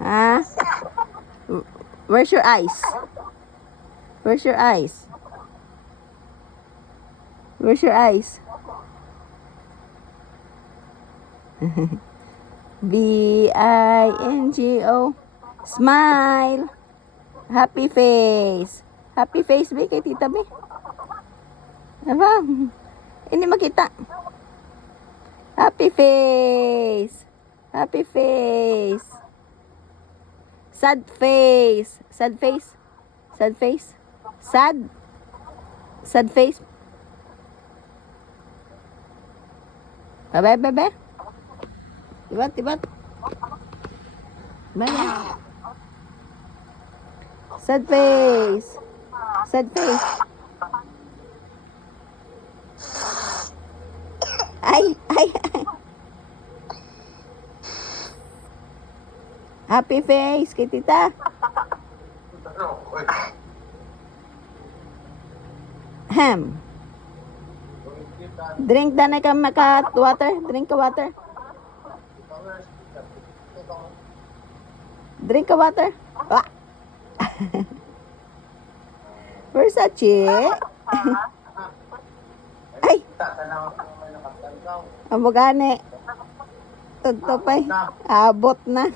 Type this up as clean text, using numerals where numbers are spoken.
Ha? Where's your eyes? Where's your eyes? Where's your eyes? B-I-N-G-O. Smile. Happy face. Happy face, be, kay Tita Be. Aba, hindi makita. Happy face. Happy face. Sad face. Sad face. Sad face. Sad. Sad face. Bye, bye, bye. Tibat, tibat. Bye, bye. Sad face. Sad face. Ay, ay, ay. Happy face kay Tita. Ham. Drink na ka maka water. Drink ka water. Drink ka water. Ah. Versace. Ay. Amo gani. Tudto pa. Abot na.